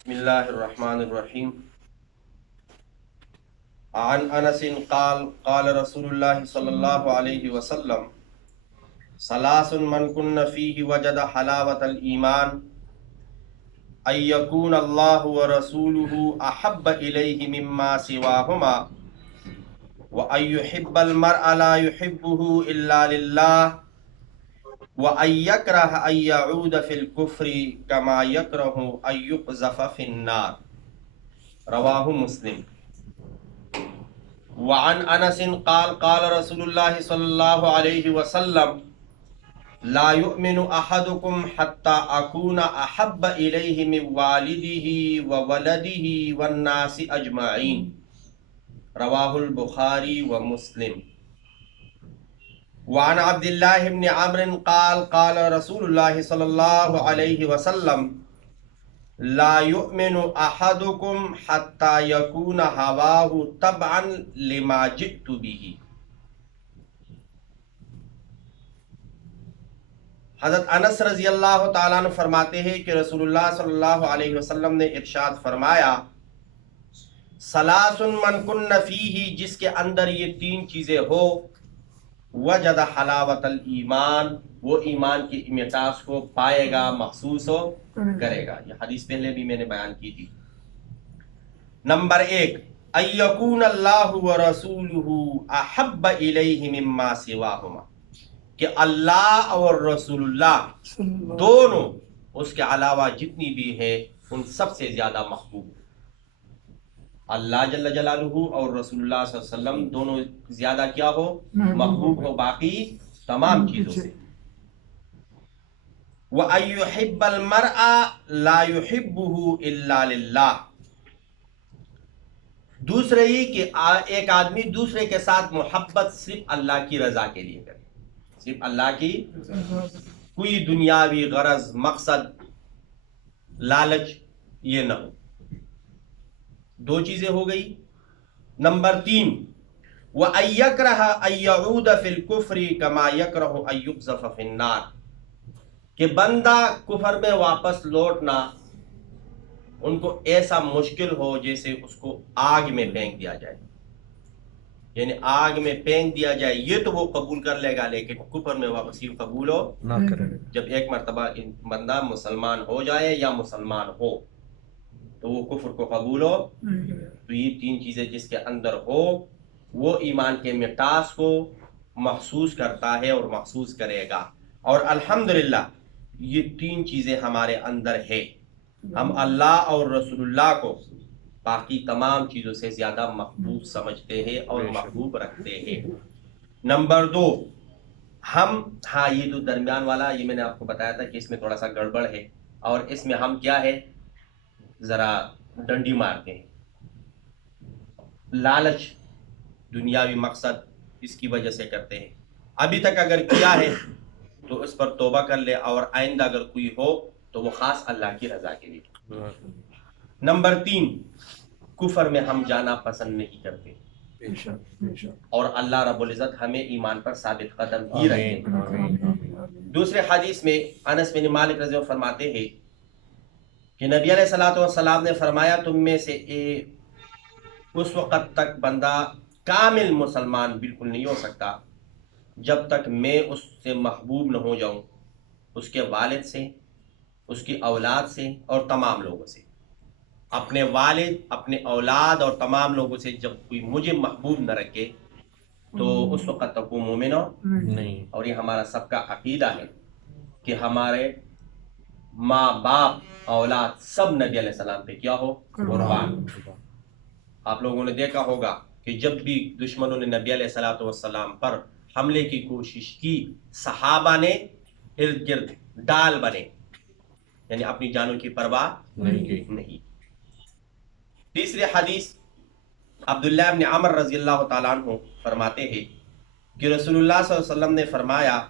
بسم اللہ الرحمن الرحیم عن انس قال قال رسول اللہ صلی اللہ علیہ وسلم ثلاث من کن فیہ وجد حلاوة الایمان ان یکون اللہ ورسولہ احب الیہ مما سواہما وان یحب المرء لا یحبہ الا للہ وان یکرہ ان یعود فی الکفر کما یکرہ ان یقذف فی النار رواہ مسلم۔ وعن انس قال قال رسول اللہ صلی اللہ علیہ وسلم لا يؤمن احدكم حتى اكون احب الیہ من والدہ وولدہ والناس اجمعین رواہ البخاری ومسلم۔ وعن عبد اللہ بن عمرو قال قال رسول اللہ صلی اللہ علیہ وسلم لا يؤمن احدكم حتى يكون هواه تبعا لما جئت به۔ حضرت انس رضی اللہ تعالیٰ عنہ فرماتے ہیں کہ رسول اللہ صلی اللہ علیہ وسلم نے ارشاد فرمایا ثلاث من کن فیہ، جس کے اندر یہ تین چیزیں ہو، وجد حلاوت الایمان، وہ ایمان کی مٹاس کو پائے گا، محسوس ہو کرے گا۔ یہ حدیث پہلے بھی میں نے بیان کی تھی۔ نمبر 1، ان یکون اللہ ورسولہ احب الیہ مما سواہما، کہ اللہ اور رسول اللہ دونوں اس کے علاوہ جتنی بھی ہیں ان سب سے زیادہ محبوب، اللہ جل جلالہ اور رسول اللہ صلی اللہ علیہ وسلم دونوں زیادہ کیا ہو، محبوب ہو باقی تمام چیزوں سے۔ وَأَن يُحِبَّ الْمَرْءَ لَا يُحِبُّهُ إِلَّا لِلَّهِ، دوسرے یہ کہ ایک آدمی دوسرے کے ساتھ محبت صرف اللہ کی رضا کے لیے کرے، صرف اللہ کی، کوئی دنیاوی غرض، مقصد، لالچ یہ نہ ہو۔ دو چیزیں ہو گئی۔ نمبر 3، وَأَن يَكْرَهَ أَن يَعُودَ فِي الْكُفْرِ كَمَا يَكْرَهُ أَن يُقْذَفَ فِي النَّارِ، کہ بندہ کفر میں واپس لوٹنا ان کو ایسا مشکل ہو جیسے اس کو آگ میں پھینک دیا جائے، یعنی آگ میں پھینک دیا جائے یہ تو وہ قبول کر لے گا، لیکن کفر میں واپسی قبول ہو نہ کرے۔ جب ایک مرتبہ بندہ مسلمان ہو جائے یا مسلمان ہو تو وہ کفر کو قبول ہو، تو یہ تین چیزیں جس کے اندر ہو وہ ایمان کے مٹاس کو محسوس کرتا ہے اور محسوس کرے گا۔ اور الحمدللہ یہ تین چیزیں ہمارے اندر ہے، ہم اللہ اور رسول اللہ کو باقی تمام چیزوں سے زیادہ محبوب سمجھتے ہیں اور محبوب رکھتے ہیں۔ نمبر 2، ہم یہ جو درمیان والا یہ میں نے آپ کو بتایا تھا کہ اس میں تھوڑا سا گڑبڑ ہے، اور اس میں ہم کیا ہے ذرا ڈنڈی مارتے ہیں، لالچ، دنیاوی مقصد، اس کی وجہ سے کرتے ہیں۔ ابھی تک اگر کیا ہے تو اس پر توبہ کر لے، اور آئندہ اگر کوئی ہو تو وہ خاص اللہ کی رضا کے لیے۔ نمبر 3، کفر میں ہم جانا پسند نہیں کرتے، اور اللہ رب العزت ہمیں ایمان پر ثابت قدم ہی رکھے۔ دوسرے حدیث میں انس بن مالک رضی اللہ عنہ فرماتے ہیں کہ نبی علیہ الصلوۃ والسلام نے فرمایا تم میں سے اس وقت تک بندہ کامل مسلمان بالکل نہیں ہو سکتا جب تک میں اس سے محبوب نہ ہو جاؤں، اس کے والد سے، اس کی اولاد سے اور تمام لوگوں سے۔ اپنے والد، اپنے اولاد اور تمام لوگوں سے جب کوئی مجھے محبوب نہ رکھے تو اس وقت تک وہ مومن ہو نہیں۔ اور یہ ہمارا سب کا عقیدہ ہے کہ ہمارے ماں باپ اولاد سب نبی علیہ السلام پہ کیا ہو، قربان۔ آپ لوگوں نے دیکھا ہوگا کہ جب بھی دشمنوں نے نبی علیہ الصلوۃ والسلام پر حملے کی کوشش کی، صحابہ نے ارد گرد ڈال بنے، یعنی اپنی جانوں کی پرواہ نہیں۔ تیسری حدیث عبداللہ ابن عمر رضی اللہ تعالیٰ عنہ فرماتے ہیں کہ رسول اللہ صلی اللہ علیہ وسلم نے فرمایا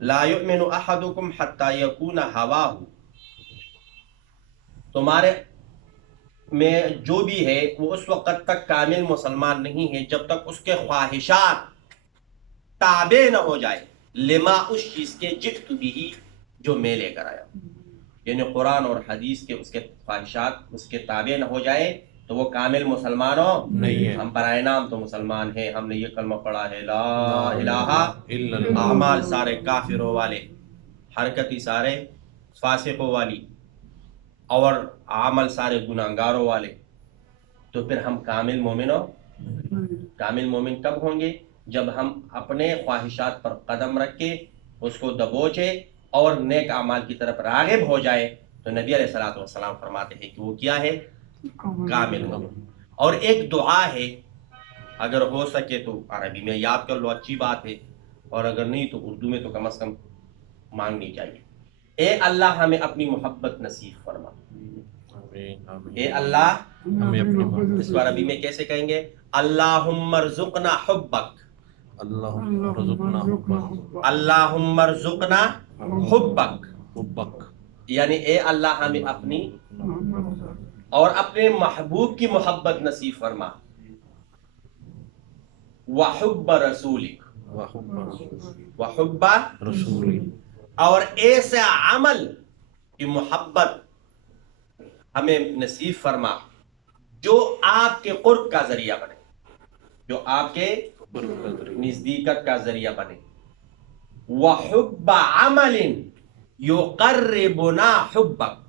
لا یؤمن احدکم حتی یکون ہواہ، تمہارے میں جو بھی ہے وہ اس وقت تک کامل مسلمان نہیں ہے جب تک اس کے خواہشات تابع نہ ہو جائے لما، اس چیز کے جئت بھی جو میں لے کر آیا۔ یعنی قرآن اور حدیث کے اس کے خواہشات اس کے تابع نہ ہو جائے تو وہ کامل مسلمانوں نہیں ہے. ہم برائے نام تو مسلمان ہیں، ہم نے یہ کلمہ پڑھا ہے لا الہ الا اللہ. اعمال سارے کافروں والے، حرکتی سارے فاسقوں والی، اور عمل سارے گناہگاروں والے، تو پھر ہم کامل مومنوں کامل مومن کب ہوں گے؟ جب ہم اپنے خواہشات پر قدم رکھ کے اس کو دبوچے اور نیک اعمال کی طرف راغب ہو جائے، تو نبی علیہ الصلوۃ والسلام فرماتے ہیں کہ وہ کیا ہے؟ کامل مومن۔ اور ایک دعا ہے، اگر ہو سکے تو عربی میں یاد کر لو، اچھی بات ہے، اور اگر نہیں تو اردو میں تو کم از کم مانگنی چاہیے۔ اے اللہ ہمیں اپنی محبت نصیب فرما، اے اللہ، ہمیں اپنی محبت، اس کو عربی میں کیسے کہیں گے؟ اللہم ارزقنا حبک، اللہم رزقنا حبک، اللہم ارزقنا حبک، حبک، یعنی اے اللہ ہمیں اپنی اور اپنے محبوب کی محبت نصیب فرما، وحب رسولک، وحب وحب رسولی، اور ایسا عمل کی محبت ہمیں نصیب فرما جو آپ کے قرب کا ذریعہ بنے، جو آپ کے نزدیکت کا ذریعہ بنے، وحب عمل یقربنا حبک۔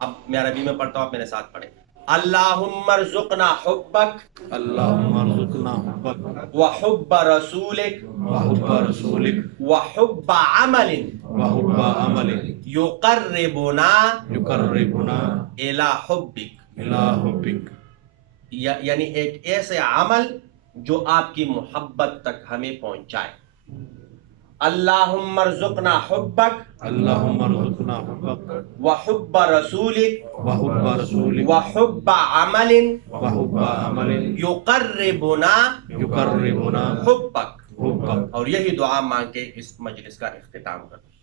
اب میں عربی میں پڑھتا ہوں، آپ میرے ساتھ پڑھیں۔ اللہم ارزقنا حبک اللہم ارزقنا حبک، وحب رسولک وحب رسولک، وحب عمل وحب عمل یقربنا یقربنا الی حبک، الی حبک، یعنی ایک ایسے عمل جو آپ کی محبت تک ہمیں پہنچائے۔ اللہم ارزقنا حبک اللہم ارزقنا حبک، وحب رسولک وحب رسولک، وحب عمل وحب عمل یقربنا یقربنا حبک۔ حبک۔ اور یہی دعا مانگ کے اس مجلس کا اختتام کرتے ہیں۔